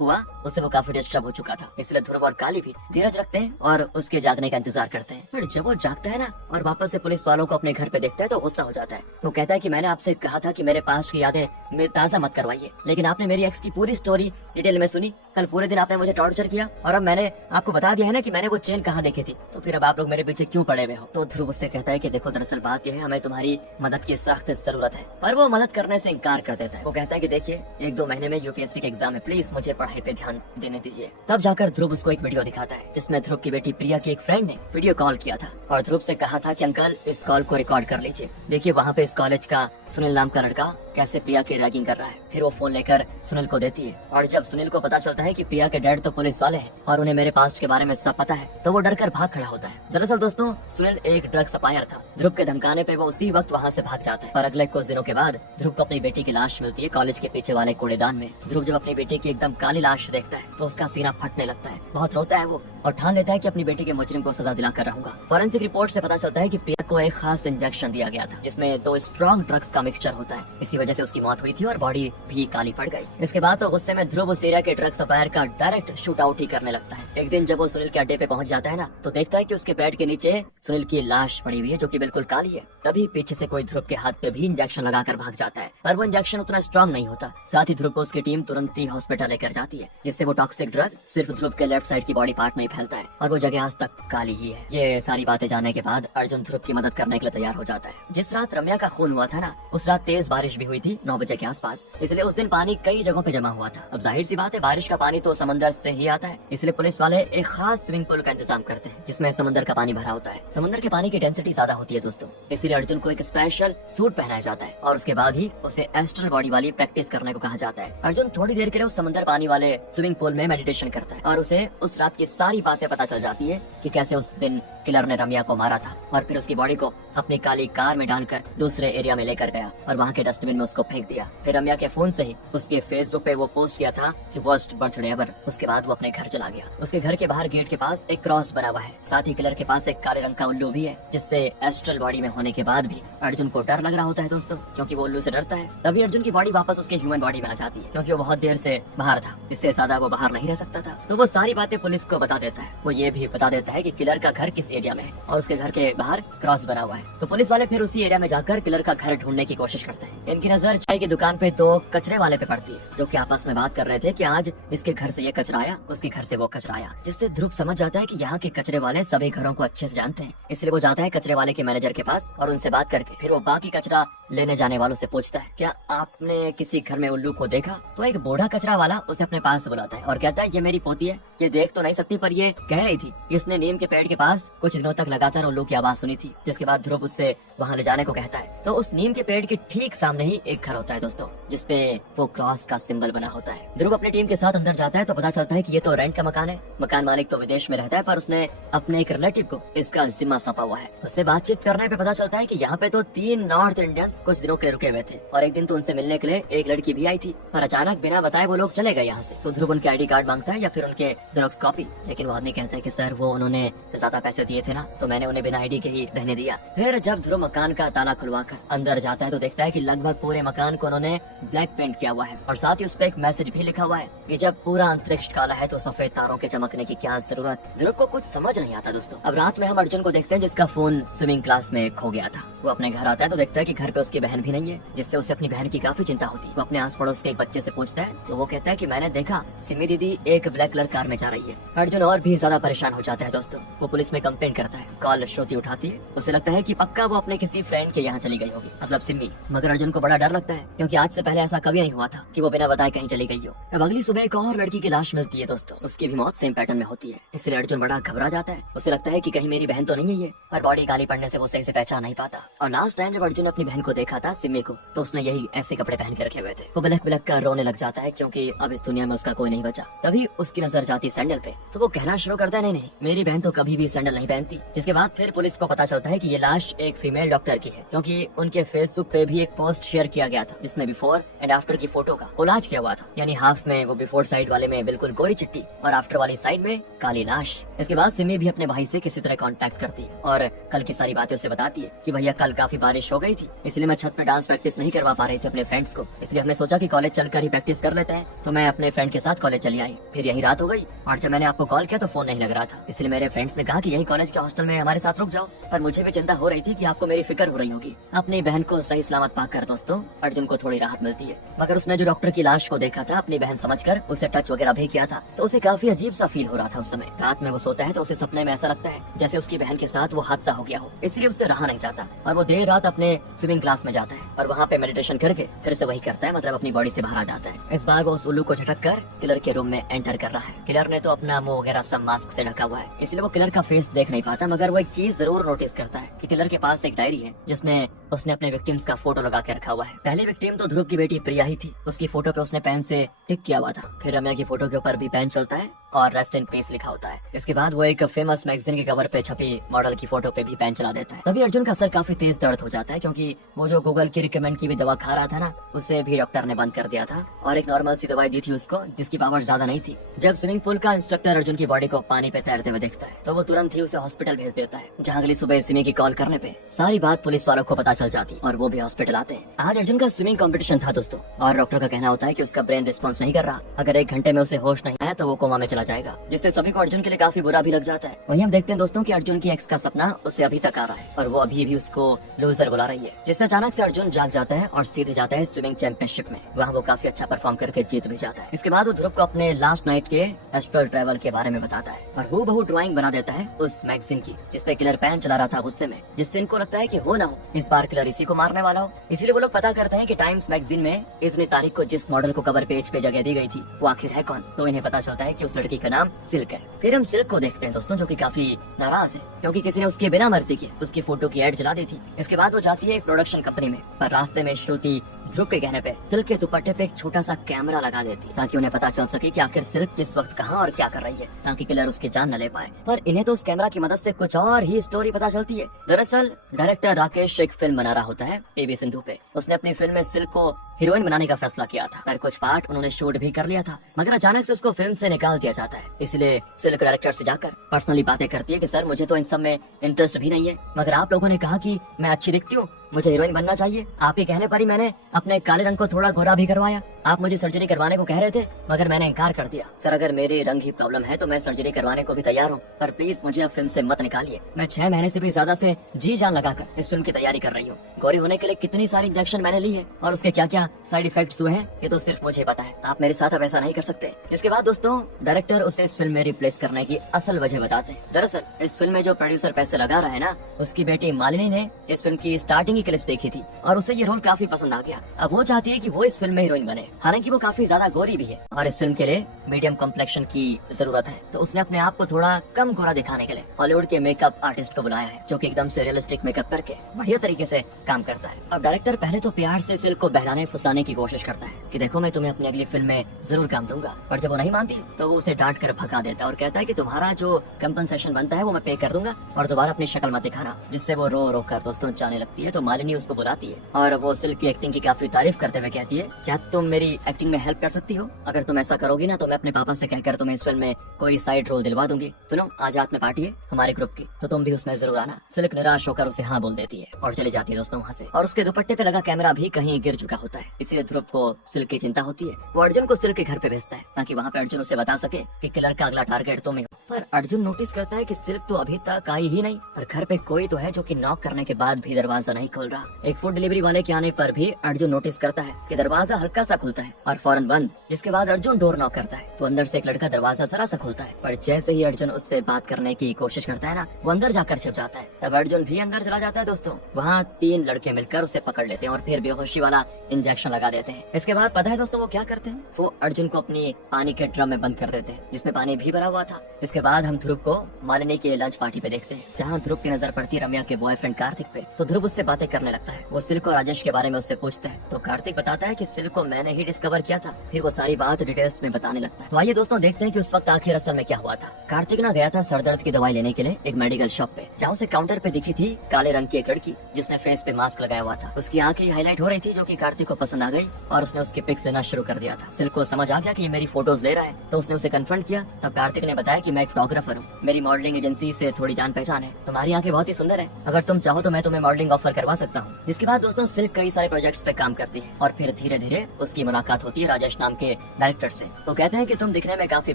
हुआ उससे वो काफी डिस्टर्ब हो चुका था। इसलिए ध्रुव और काली भी धीरज रखते हैं और उसके जागने का इंतजार करते हैं। फिर जब वो जागता है ना और वापस से पुलिस वालों को अपने घर पे देखता है तो गुस्सा हो जाता है। वो कहता है कि मैंने आपसे कहा था कि मेरे पास्ट की यादें मेरे ताजा मत करवाइए, लेकिन आपने मेरी एक्स की पूरी स्टोरी डिटेल में सुनी। कल पूरे दिन आपने मुझे टॉर्चर किया और अब मैंने आपको बता दिया है ना कि मैंने वो चेन कहाँ देखी थी, तो फिर अब आप लोग मेरे पीछे क्यों पड़े हुए हो। तो ध्रुव उससे कहता है कि देखो दरअसल बात यह है, हमें तुम्हारी मदद की सख्त जरूरत है। पर वो मदद करने से इनकार कर देता है। वो कहता है कि देखिए 1-2 महीने में यूपीएससी के एग्जाम है, प्लीज मुझे पढ़ाई पे ध्यान देने दीजिए। तब जाकर ध्रुव उसको एक वीडियो दिखाता है जिसमें ध्रुव की बेटी प्रिया की एक फ्रेंड ने वीडियो कॉल किया था और ध्रुव से कहा था कि अंकल इस कॉल को रिकॉर्ड कर लीजिए, देखिए वहाँ पे इस कॉलेज का सुनील नाम का लड़का कैसे प्रिया की रैगिंग कर रहा है। फिर वो फोन लेकर सुनील को देती है और जब सुनील को पता चलता है कि प्रिया के डैड तो पुलिस वाले हैं और उन्हें मेरे पास्ट के बारे में सब पता है तो वो डर कर भाग खड़ा होता है। दरअसल दोस्तों सुनील एक ड्रग सप्लायर था। ध्रुव के धमकाने पे वो उसी वक्त वहाँ से भाग जाता है। और अगले कुछ दिनों के बाद ध्रुव को अपनी बेटी की लाश मिलती है कॉलेज के पीछे वाले कूड़ेदान में। ध्रुव जब अपनी बेटी की एकदम काली लाश देखता है तो उसका सीना फटने लगता है, बहुत रोता है वो और ठान लेता है कि अपनी बेटी के मुजरिम को सजा दिलाकर रहूंगा। फॉरेंसिक रिपोर्ट से पता चलता है कि प्रिया को एक खास इंजेक्शन दिया गया था जिसमें 2 स्ट्रॉन्ग ड्रग्स का मिक्सचर होता है, इसी वजह से उसकी मौत हुई थी और बॉडी भी काली पड़ गई। इसके बाद तो गुस्से में ध्रुव उस एरिया के ड्रग सप्लायर का डायरेक्ट शूट आउट ही करने लगता है। एक दिन जब वो सुनील के अड्डे पे पहुंच जाता है ना तो देखता है कि उसके बेड के नीचे सुनील की लाश पड़ी हुई है जो कि बिल्कुल काली है। तभी पीछे से कोई ध्रुव के हाथ पे भी इंजेक्शन लगाकर भाग जाता है, पर वो इंजेक्शन उतना स्ट्रॉन्ग नहीं होता। साथ ही ध्रुव को उसकी टीम तुरंत ही हॉस्पिटल लेकर जाती है जिससे वो टॉक्सिक ड्रग सिर्फ ध्रुव के लेफ्ट साइड की बॉडी पार्ट में ही फैलता है और वो जगह आज तक काली ही है। ये सारी बातें जानने के बाद अर्जुन ध्रुव की मदद करने के लिए तैयार हो जाता है। जिस रात रम्या का खून हुआ था ना उस रात तेज बारिश भी हुई थी 9 बजे के आसपास, इसलिए उस दिन पानी कई जगहों पे जमा हुआ था। अब जाहिर सी बात है बारिश का पानी तो समंदर से ही आता है, इसलिए पुलिस वाले एक खास स्विमिंग पूल का इंतजाम करते हैं जिसमें समंदर का पानी भरा होता है। समंदर के पानी की डेंसिटी ज्यादा होती है दोस्तों, इसलिए अर्जुन को एक स्पेशल सूट पहनाया जाता है और उसके बाद ही उसे एस्ट्रल बॉडी वाली प्रैक्टिस करने को कहा जाता है। अर्जुन थोड़ी देर के लिए उस समंदर पानी वाले स्विमिंग पूल में मेडिटेशन करता है और उसे उस रात की सारी बातें पता चल जाती है कि कैसे उस दिन किलर ने रम्या को मारा था और फिर उसकी बॉडी को अपनी काली कार में डालकर दूसरे एरिया में लेकर गया और वहाँ के डस्टबिन में उसको फेंक दिया। फिर रम्या के फोन से ही उसके फेसबुक पे वो पोस्ट किया था कि वर्स्ट बर्थडे एवर। उसके बाद वो अपने घर चला गया। उसके घर के बाहर गेट के पास एक क्रॉस बना हुआ है, साथ ही किलर के पास एक काले रंग का उल्लू भी है जिससे एस्ट्रल बॉडी में होने के बाद भी अर्जुन को डर लग रहा होता है दोस्तों, क्योंकि वो उल्लू से डरता है। तभी अर्जुन की बॉडी वापस उसके ह्यूमन बॉडी में आ जाती है क्योंकि वो बहुत देर से बाहर था, इससे ज्यादा वो बाहर नहीं रह सकता था। तो वो सारी बातें पुलिस को बता देता है। वो ये भी बता देता है कि किलर का घर किस एरिया में है और उसके घर के बाहर क्रॉस बना हुआ है। तो पुलिस वाले फिर उसी एरिया में जाकर किलर का घर ढूंढने की कोशिश करते हैं। इनकी नजर चाय की दुकान पे 2 कचरे वाले पे पड़ती है जो कि आपस में बात कर रहे थे कि आज इसके घर से ये कचरा आया, उसके घर से वो कचरा आया, जिससे ध्रुव समझ जाता है कि यहाँ के कचरे वाले सभी घरों को अच्छे से जानते हैं। इसलिए वो जाता है कचरे वाले के मैनेजर के पास और उनसे बात करके फिर वो बाकी कचरा लेने जाने वालों से पूछता है क्या आपने किसी घर में उल्लू को देखा। तो एक बूढ़ा कचरा वाला उसे अपने पास बुलाता है और कहता है ये मेरी पोती है, ये देख तो नहीं सकती पर ये कह रही थी इसने नीम के पेड़ के पास कुछ दिनों तक लगातार उल्लू की आवाज सुनी थी। जिसके बाद ध्रुव उससे वहाँ ले जाने को कहता है। तो उस नीम के पेड़ के ठीक सामने ही एक घर होता है दोस्तों जिसपे वो क्रॉस का सिंबल बना होता है। ध्रुव अपनी टीम के साथ अंदर जाता है तो पता चलता है कि ये तो रेंट का मकान है। मकान मालिक तो विदेश में रहता है पर उसने अपने एक रिलेटिव को इसका जिम्मा सौंपा हुआ है। उससे बातचीत करने पे पता चलता है कि यहाँ पे तो 3 नॉर्थ इंडियंस कुछ दिनों के लिए रुके हुए थे और एक दिन तो उनसे मिलने के लिए एक लड़की भी आई थी, पर अचानक बिना बताए वो लोग चले गए यहाँ से। तो ध्रुव उनके आईडी कार्ड मांगता है या फिर उनके जेरोक्स कॉपी, लेकिन वो आदमी कहता है कि सर वो उन्होंने ज्यादा पैसे दिए थे ना तो मैंने उन्हें बिना आईडी के ही रहने दिया। फिर जब ध्रुव मकान का ताला खुलवाकर अंदर जाता है तो देखता है कि लगभग पूरे मकान को उन्होंने ब्लैक पेंट किया हुआ है और साथ ही उस पर एक मैसेज भी लिखा हुआ है कि जब पूरा अंतरिक्ष काला है तो सफेद तारों के चमकने की क्या जरूरत। ध्रुव को कुछ समझ नहीं आता दोस्तों। अब रात में हम अर्जुन को देखते हैं जिसका फोन स्विमिंग क्लास में खो गया था। वो अपने घर आता है तो देखता है कि घर पे उसकी बहन भी नहीं है, जिससे उसे अपनी बहन की काफी चिंता होती है। वो अपने आस पड़ोस के एक बच्चे से पूछता है तो वो कहता है कि मैंने देखा सिमी दीदी एक ब्लैक कलर कार में जा रही है। अर्जुन और भी ज्यादा परेशान हो जाता है दोस्तों। वो पुलिस में कंप्लेंट करता है। कॉल श्रुति उठाती है। उसे लगता है कि पक्का वो अपने किसी फ्रेंड के यहाँ चली गई होगी, मतलब सिमी। मगर अर्जुन को बड़ा डर लगता है क्योंकि आज से पहले ऐसा कभी नहीं हुआ था कि वो बिना बताए कहीं चली गई हो। अब अगली सुबह एक और लड़की की लाश मिलती है दोस्तों। उसकी भी मौत सेम पैटर्न में होती है, इसलिए अर्जुन बड़ा घबरा जाता है। उसे लगता है कि कहीं मेरी बहन तो नहीं है ये, पर बॉडी काली पड़ने से वो सही से पहचान नहीं पाता। और लास्ट टाइम जब अर्जुन ने अपनी बहन को देखा था सिमी को, तो उसने यही ऐसे कपड़े पहन के रखे हुए थे। वो बिलख बिलख कर रोने लग जाता है क्योंकि अब इस दुनिया में उसका कोई नहीं बचा। तभी उसकी नजर जाती सैंडल पे, तो वो कहना शुरू करता है नहीं नहीं मेरी बहन तो कभी भी सैंडल नहीं पहनती। जिसके बाद फिर पुलिस को पता चलता है कि ये लाश एक फीमेल डॉक्टर की है क्योंकि उनके फेसबुक पे भी एक पोस्ट शेयर किया गया था, जिसमें बिफोर एंड आफ्टर की फोटो का कोलाज किया हुआ था। यानी हाफ में वो बिफोर साइड वाले में बिल्कुल गोरी चिट्टी और आफ्टर वाली साइड में काली लाश। इसके बाद सिमी भी अपने भाई से किसी तरह कांटेक्ट करती है और कल की सारी बातें उसे बताती है कि भैया कल काफी बारिश हो गई थी, इसलिए मैं छत पे डांस प्रैक्टिस नहीं करवा पा रही थी अपने फ्रेंड्स को, इसलिए हमने सोचा कि कॉलेज चलकर ही प्रैक्टिस कर लेते हैं। तो मैं अपने फ्रेंड के साथ कॉलेज चली आई। फिर यही रात हो गई और जब मैंने आपको कॉल किया तो फोन नहीं लग रहा था, इसलिए मेरे फ्रेंड्स ने कहा कि यही कॉलेज के हॉस्टल में हमारे साथ रुक जाओ। पर मुझे भी चिंता हो रही थी कि आपको मेरी फिक्र हो रही होगी। अपनी बहन को सही सलामत पाकर दोस्तों अर्जुन को थोड़ी राहत मिलती है, मगर उसने जो डॉक्टर की लाश को देखा था अपनी बहन समझकर उसे टच वगैरह भी किया था, तो उसे काफी अजीब सा फील हो रहा था। उस समय रात में वो सोता है तो उसे सपने में ऐसा लगता है जैसे उसकी बहन के साथ वो हादसा हो गया हो, इसलिए उससे रहा नहीं जाता और वो देर रात अपने स्विमिंग क्लास में जाता है और वहाँ पे मेडिटेशन करके फिर से वही करता है, मतलब अपनी बॉडी से बाहर आ जाता है। इस बार वो उस उल्लू को झटक कर किलर के रूम में एंटर कर रहा है। किलर ने तो अपना मुंह वगैरह सब मास्क से ढका हुआ है, इसलिए वो किलर का फेस देख नहीं पाता, मगर वो एक चीज जरूर नोटिस करता है कि किलर के पास एक डायरी है जिसमें उसने अपने विक्टिम्स का फोटो लगा के रखा हुआ है। पहली विक्टिम तो ध्रुव की बेटी प्रिया ही थी, उसकी फोटो पे उसने पेन से टिक किया हुआ था। फिर रम्या की फोटो के ऊपर भी पेन चलता है और रेस्ट इन पीस लिखा होता है। इसके बाद वो एक फेमस मैगजीन के कवर पे छपी मॉडल की फोटो पे भी पेन चला देता है। तभी अर्जुन का सर काफी तेज दर्द हो जाता है, क्योंकि वो जो गूगल की रिकमेंड की भी दवा खा रहा था ना, उसे भी डॉक्टर ने बंद कर दिया था और एक नॉर्मल सी दवाई दी थी उसको जिसकी पावर ज्यादा नहीं थी। जब स्विमिंग पूल का इंस्ट्रक्टर अर्जुन की बॉडी को पानी पे तैरते हुए देखता है तो वो तुरंत ही उसे हॉस्पिटल भेज देता है, जहाँ अगली सुबह सिमी की कॉल करने पे सारी बात पुलिस वालों को पता चल जाती है और वो भी हॉस्पिटल आते हैं। आज अर्जुन का स्विमिंग कंपटीशन था दोस्तों और डॉक्टर का कहना होता है कि उसका ब्रेन रिस्पॉन्स नहीं कर रहा, अगर 1 घंटे में उसे होश नहीं आया तो वो कोमा में चला जाएगा, जिससे सभी को अर्जुन के लिए काफी बुरा भी लग जाता है। वहीं हम देखते हैं दोस्तों कि अर्जुन की एक्स का सपना उसे अभी तक आ रहा है और वो अभी भी उसको लूजर बुला रही है, जिससे अचानक से अर्जुन जाग जाता है और सीधे जाता है स्विमिंग चैंपियनशिप में। वहाँ वो काफी अच्छा परफॉर्म करके जीत भी जाता है। इसके बाद वो ध्रुव को अपने लास्ट नाइट के एस्ट्रल ट्रैवल के बारे में बताता है और वो बहु ड्राइंग बना देता है उस मैगजीन की जिसपे किलर पेन चला रहा था गुस्से में, जिससे इनको लगता है कि हो ना हो इस बार किलर इसी को मारने वाला हो। इसीलिए वो लोग पता करते हैं कि टाइम्स मैगजीन में इतनी तारीख को जिस मॉडल को कवर पेज पे जगह दी गई थी वो आखिर है कौन। तो इन्हें पता चलता है कि उस लड़की का नाम सिल्क है। फिर हम सिल्क को देखते हैं दोस्तों, जो कि काफी नाराज है क्योंकि किसी ने उसके बिना मर्जी के उसकी फोटो की एड चला दी थी। इसके बाद वो जाती है एक प्रोडक्शन कंपनी में, पर रास्ते में श्रुति ध्रुव के कहने पे सिल्क के दुपट्टे पे एक छोटा सा कैमरा लगा देती है ताकि उन्हें पता चल सके कि आखिर सिल्क किस वक्त कहाँ और क्या कर रही है, ताकि किलर उसकी जान न ले पाए। पर इन्हें तो उस कैमरा की मदद से कुछ और ही स्टोरी पता चलती है। दरअसल डायरेक्टर राकेश एक फिल्म बना रहा होता है टीवी सिंधु पे। उसने अपनी फिल्म में सिल्क को हीरोइन बनाने का फैसला किया था, पर कुछ पार्ट उन्होंने शूट भी कर लिया था, मगर अचानक से उसको फिल्म से निकाल दिया जाता है। इसलिए सिल्क डायरेक्टर से जाकर पर्सनली बातें करती है कि सर मुझे तो इन सब में इंटरेस्ट भी नहीं है, मगर आप लोगों ने कहा कि मैं अच्छी दिखती हूँ, मुझे हीरोइन बनना चाहिए, आपके कहने पर ही मैंने अपने काले रंग को थोड़ा गोरा भी करवाया। आप मुझे सर्जरी करवाने को कह रहे थे मगर मैंने इनकार कर दिया। सर अगर मेरे रंग ही प्रॉब्लम है तो मैं सर्जरी करवाने को भी तैयार हूँ, पर प्लीज मुझे अब फिल्म से मत निकालिए। मैं 6 महीने से भी ज्यादा से जी जान लगाकर इस फिल्म की तैयारी कर रही हूँ। गोरी होने के लिए कितनी सारी इंजेक्शन मैंने ली है और उसके क्या क्या साइड इफेक्ट्स हुए हैं ये तो सिर्फ मुझे पता है, आप मेरे साथ अब ऐसा नहीं कर सकते। इसके बाद दोस्तों डायरेक्टर उसे इस फिल्म में रिप्लेस करने की असल वजह बताते हैं। दरअसल इस फिल्म में जो प्रोड्यूसर पैसे लगा रहा है ना, उसकी बेटी मालिनी ने इस फिल्म की स्टार्टिंग की क्लिप देखी थी और उसे ये रोल काफी पसंद आ गया। अब वो चाहती है कि वो इस फिल्म में हीरोइन बने, हालांकि वो काफी ज्यादा गोरी भी है और इस फिल्म के लिए मीडियम कॉम्प्लेक्शन की जरूरत है, तो उसने अपने आप को थोड़ा कम गोरा दिखाने के लिए हॉलीवुड के मेकअप आर्टिस्ट को बुलाया है, जो कि एकदम से रियलिस्टिक मेकअप करके बढ़िया तरीके से काम करता है। अब डायरेक्टर पहले तो प्यार से सिल्क को बहलाने फुसलाने की कोशिश करता है कि देखो मैं तुम्हें अपनी अगली फिल्म में जरूर काम दूंगा, पर जब वो नहीं मानती तो वो उसे डांट कर भगा देता है और कहता है कि तुम्हारा जो कंपनसेशन बनता है वो मैं पे कर दूंगा और दोबारा अपनी शक्ल मत दिखाना, जिससे वो रो रो कर दोस्तों जाने लगती है। तो मालिनी उसको बुलाती है और वो सिल्क की एक्टिंग की काफी तारीफ करते हुए कहती है, क्या तुम मेरी एक्टिंग में हेल्प कर सकती हो? अगर तुम ऐसा करोगी ना तो मैं अपने पापा से कहकर तुम्हें इस फिल्म में कोई साइड रोल दिलवा दूंगी। सुनो आज रात में पार्टी है हमारे ग्रुप की, तो तुम भी उसमें जरूर आना। सिल्क निराश होकर उसे हाँ बोल देती है और चली जाती है दोस्तों वहाँ से। और उसके दुपट्टे पे लगा कैमरा भी कहीं गिर चुका होता है, इसलिए ध्रुव को सिल्क की चिंता होती है। वो अर्जुन को सिल्क के घर पे भेजता है ताकि वहाँ पे अर्जुन उसे बता सके कि किलर का अगला टारगेट तुम ही हो। पर अर्जुन नोटिस करता है कि सिल्क तो अभी तक आई ही नहीं और घर पे कोई तो है जो कि नॉक करने के बाद भी दरवाजा नहीं खोल रहा। एक फूड डिलीवरी वाले के आने पर भी अर्जुन नोटिस करता है कि दरवाजा हल्का सा खुलता है और फौरन बंद। जिसके बाद अर्जुन डोर नॉक करता है तो अंदर से एक लड़का दरवाजा जरा सा खोलता है, पर जैसे ही अर्जुन उससे बात करने की कोशिश करता है ना, वो अंदर जाकर छिप जाता है। तब अर्जुन भी अंदर चला जाता है दोस्तों। वहाँ 3 लड़के मिलकर उसे पकड़ लेते हैं और फिर बेहोशी वाला इंजेक्शन लगा देते हैं। इसके बाद पता है दोस्तों वो क्या करते हैं, वो अर्जुन को अपनी पानी के ड्रम में बंद कर देते हैं जिसमें पानी भी भरा हुआ था। इसके बाद हम ध्रुव को मालिनी के लंच पार्टी पे देखते हैं, जहाँ ध्रुव की नजर पड़ती है रम्या के बॉयफ्रेंड कार्तिक पे। तो ध्रुव उससे बातें करने लगता है। वो सिल्क और राजेश के बारे में उससे पूछता है तो कार्तिक बताता है कि सिल्क को मैंने ही डिस्कवर किया था। फिर वो सारी बात डिटेल्स में बताने लगता है। तो आइए दोस्तों देखते हैं कि उस वक्त आखिर असल में क्या हुआ था। कार्तिक ना गया था सर दर्द की दवाई लेने के लिए एक मेडिकल शॉप पे, जहाँ उसे काउंटर पे दिखी थी काले रंग की एक लड़की जिसने फेस पे मास्क लगाया हुआ था। उसकी आंखें हाईलाइट हो रही थी जो कि कार्तिक को पसंद आ गई और उसने उसके पिक्स लेना शुरू कर दिया था। सिल्क को समझ आ गया कि ये मेरी फोटोज ले रहा है, तो उसने उसे कन्फ्रंट किया। तब कार्तिक ने बताया कि मैं एक फोटोग्राफर हूँ, मेरी मॉडलिंग एजेंसी से थोड़ी जान पहचान है, तुम्हारी आंखें बहुत ही सुंदर है, अगर तुम चाहो तो मैं तुम्हें मॉडलिंग ऑफर करवा सकता हूँ। जिसके बाद दोस्तों सिल्क कई सारे प्रोजेक्ट्स पे काम करती है और फिर धीरे धीरे उसकी मुलाकात होती है राजेश नाम के डायरेक्टर से। वो कहते हैं कि तुम दिखने में काफी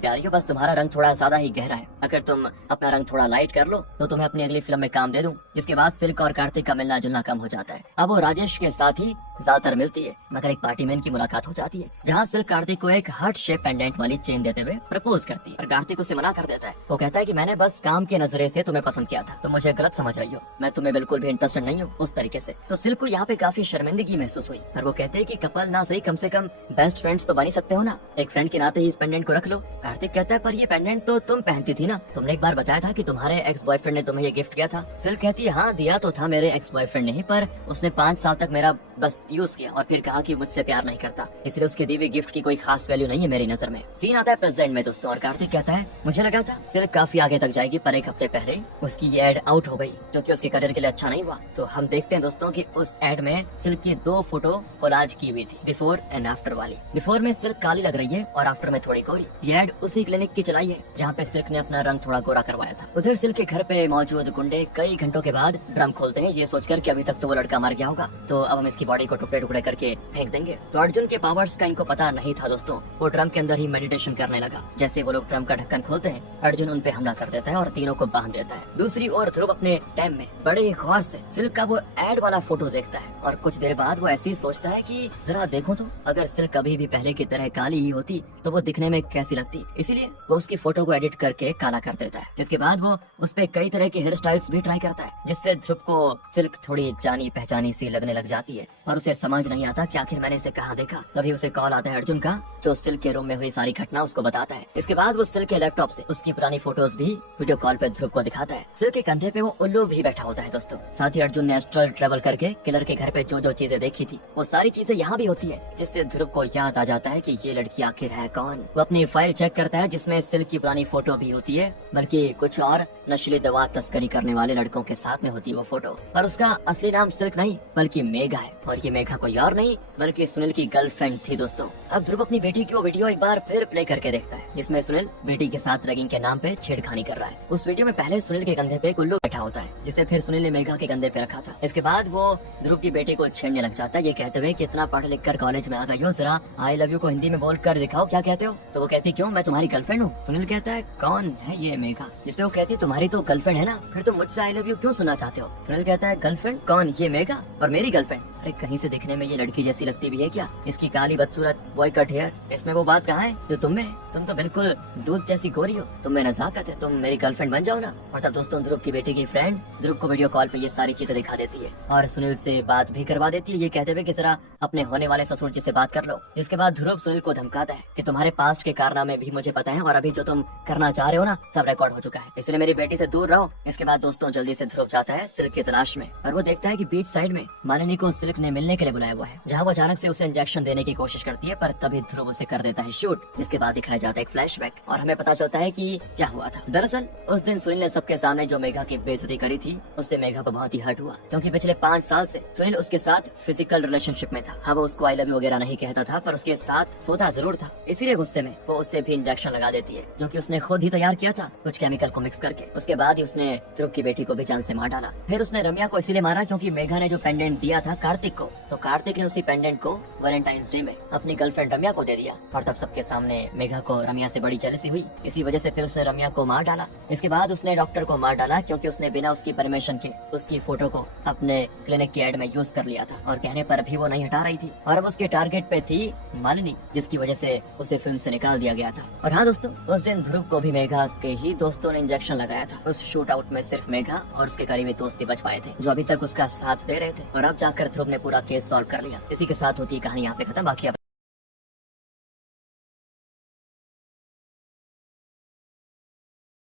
प्यारी हो, बस तुम्हारा रंग थोड़ा ज्यादा ही गहरा है, अगर तुम अपना रंग थोड़ा लाइट कर लो तो तुम्हें अपनी अगली फिल्म में काम दे दूं। जिसके बाद सिल्क और कार्तिक का मिलना जुलना कम हो जाता है। अब वो राजेश के साथ ही ज्यादातर मिलती है, मगर एक पार्टी में इनकी मुलाकात हो जाती है जहाँ सिल्क कार्तिक को एक हार्ट शेप पेंडेंट वाली चेन देते हुए प्रपोज करती है, और कार्तिक उसे मना कर देता है। वो कहता है कि मैंने बस काम के नजरे से तुम्हें पसंद किया था, तो मुझे गलत समझ रही हो, मैं तुम्हें बिल्कुल भी इंटरेस्टेड नहीं हूँ उस तरीके से। तो सिल्क को यहाँ पे काफी शर्मिंदगी महसूस हुई, और वो कहते हैं कि कपल ना सही कम से कम बेस्ट फ्रेंड्स तो बन ही सकते हो ना, एक फ्रेंड के नाते ही इस पेंडेंट को रख लो। कार्तिक कहता है पर ये पेंडेंट तो तुम पहनती थी ना, तुमने एक बार बताया था कि तुम्हारे एक्स बॉयफ्रेंड ने तुम्हें ये गिफ्ट किया था। सिल्क कहती है हाँ दिया तो था मेरे एक्स बॉयफ्रेंड ने ही, पर उसने 5 साल तक मेरा बस यूज किया और फिर कहा कि मुझसे प्यार नहीं करता, इसलिए उसके दी हुई गिफ्ट की कोई खास वैल्यू नहीं है मेरी नजर में। सीन आता है प्रेजेंट में दोस्तों, और कार्तिक कहता है मुझे लगा था सिल्क काफी आगे तक जाएगी, पर एक हफ्ते पहले उसकी ये एड आउट हो गई जो कि उसके करियर के लिए अच्छा नहीं हुआ। तो हम देखते हैं दोस्तों कि उस एड में सिल्क की 2 फोटो कोलाज की हुई थी, बिफोर एंड आफ्टर वाली। बिफोर में सिल्क काली लग रही है और आफ्टर में थोड़ी गोरी। ये एड उसी क्लिनिक की चलाई है जहाँ पे सिल्क ने अपना रंग थोड़ा गोरा करवाया था। उधर सिल्क के घर पे मौजूद गुंडे कई घंटों के बाद ड्रम खोलते हैं, ये सोचकर कि अभी तक तो वो लड़का मर गया होगा, तो अब हम इसकी बॉडी को टुकड़े टुकड़े करके फेंक देंगे। तो अर्जुन के पावर्स का इनको पता नहीं था दोस्तों, वो ड्रम के अंदर ही मेडिटेशन करने लगा। जैसे वो लोग ड्रम का ढक्कन खोलते हैं, अर्जुन उन पे हमला कर देता है और तीनों को बांध देता है। दूसरी ओर ध्रुव अपने टाइम में बड़े ही गौर से सिल्क का वो एड वाला फोटो देखता है, और कुछ देर बाद वो ऐसे ही सोचता है कि जरा देखो तो अगर सिल्क कभी भी पहले की तरह काली ही होती तो वो दिखने में कैसी लगती, इसीलिए वो उसकी फोटो को एडिट करके काला कर देता है। इसके बाद वो उस पे कई तरह के हेयर स्टाइल्स भी ट्राई करता है, जिससे ध्रुव को सिल्क थोड़ी जानी पहचानी सी लगने लग जाती है, और उसे समझ नहीं आता कि आखिर मैंने इसे कहाँ देखा। तभी उसे कॉल आता है अर्जुन का, जो सिल्क के रूम में हुई सारी घटना उसको बताता है। इसके बाद वो सिल्क के लैपटॉप से उसकी पुरानी फोटोज भी वीडियो कॉल पे ध्रुव को दिखाता है। सिल्क के कंधे पे वो उल्लू भी बैठा होता है दोस्तों। साथ ही अर्जुन ने एस्ट्रल ट्रेवल करके किलर के घर पे जो जो चीजें देखी थी वो सारी चीजें यहाँ भी होती है, जिससे ध्रुव को याद आ जाता है कि ये लड़की आखिर है कौन। वो अपनी फाइल चेक करता है जिसमें सिल्क की पुरानी फोटो भी होती है, बल्कि कुछ और नशीली दवा तस्करी करने वाले लड़कों के साथ में होती है वो फोटो। पर उसका असली नाम सिल्क नहीं बल्कि मेघा है, और ये मेघा कोई और नहीं बल्कि सुनील की गर्लफ्रेंड थी दोस्तों। अब ध्रुव अपनी बेटी की वो वीडियो एक बार फिर प्ले करके देखता है, जिसमें सुनील बेटी के साथ रैगिंग के नाम पे छेड़खानी कर रहा है। उस वीडियो में पहले सुनील के कंधे पे एक उल्लू बैठा होता है, जिसे फिर सुनील ने मेघा के कंधे पे रखा था। इसके बाद वो ध्रुव की बेटी को छेड़ने लग जाता है, ये कहते हुए कि इतना पढ़ लिख कर कॉलेज में आ गई हो, जरा आई लव यू को हिंदी में बोल कर दिखाओ क्या कहते हो। तो वो कहती क्यों, मैं तुम्हारी गर्लफ्रेंड हूँ। सुनील कहता है कौन है ये मेघा, जिसपे वो कहती तुम्हारी तो गर्लफ्रेंड है ना, फिर तुम मुझसे आई लव यू क्यों सुनना चाहते हो। सुनील कहता है गर्लफ्रेंड कौन, ये मेघा और मेरी गर्लफ्रेंड, अरे कहीं से दिखने में ये लड़की जैसी लगती भी है क्या, इसकी काली बदसूरत बॉय कट हेयर, इसमें वो बात कहाँ है जो तुम में, तुम तो बिल्कुल दूध जैसी गोरी हो, तुम में नजाकत है, तुम मेरी गर्लफ्रेंड बन जाओ ना। और तब दोस्तों ध्रुव की बेटी की फ्रेंड ध्रुव को वीडियो कॉल पे ये सारी चीजें दिखा देती है और सुनील से बात भी करवा देती है, ये कहते हुए कि जरा अपने होने वाले ससुर जी से बात कर लो। जिसके बाद ध्रुव सुनील को धमकाता है कि तुम्हारे पास्ट के कारनामे भी मुझे पता है, और अभी जो तुम करना चाह रहे हो ना सब रिकॉर्ड हो चुका है, इसलिए मेरी बेटी से दूर रहो। इसके बाद दोस्तों जल्दी से ध्रुव जाता है सिल्क की तलाश में, और वो देखता है कि बीच साइड में मालिनी को सिल्क ने मिलने के लिए बुलाया हुआ है, जहाँ वो अचानक से उसे इंजेक्शन देने की कोशिश करती है, पर तभी ध्रुव उसे कर देता है शूट। जिसके बाद दिखाया जाता है एक फ्लैशबैक, और हमें पता चलता है कि क्या हुआ था। दरअसल उस दिन सुनील ने सबके सामने जो मेघा की बेइज्जती करी थी, उससे मेघा को बहुत ही हर्ट हुआ, क्योंकि पिछले 5 साल से सुनील उसके साथ फिजिकल रिलेशनशिप में था। हाँ वो उसको आई लव यू वगैरह नहीं कहता था, पर उसके साथ सोता जरूर था, इसीलिए गुस्से में वो उससे भी इंजेक्शन लगा देती है, जो कि उसने खुद ही तैयार किया था कुछ केमिकल को मिक्स करके। उसके बाद ही उसने ध्रुव की बेटी को भी जान से मार डाला। फिर उसने रम्या को इसीलिए मारा क्योंकि मेघा ने जो पेंडेंट दिया था कार्तिक को, तो कार्तिक ने उसी पेंडेंट को वैलेंटाइंस डे में अपनी गर्लफ्रेंड रम्या को दे दिया, और तब सबके सामने मेघा को रम्या से बड़ी जेलसी हुई। इसी वजह से फिर उसने रम्या को मार डाला। इसके बाद उसने डॉक्टर को मार डाला क्योंकि उसने बिना उसकी परमिशन के उसकी फोटो को अपने क्लिनिक की एड में यूज कर लिया था, और कहने पर भी वो नहीं हटा रही थी, और अब उसके टारगेट पे थी मालिनी, जिसकी वजह से उसे फिल्म से निकाल दिया गया था। और हाँ दोस्तों, उस दिन ध्रुव को भी मेघा के ही दोस्तों ने इंजेक्शन लगाया था। उस शूट आउट में सिर्फ मेघा और उसके करीबी दोस्त ही बच पाए थे, जो अभी तक उसका साथ दे रहे थे, और अब जाकर ध्रुव ने पूरा केस सॉल्व कर लिया। इसी के साथ होती कहानी यहाँ पे खत्म। बाकी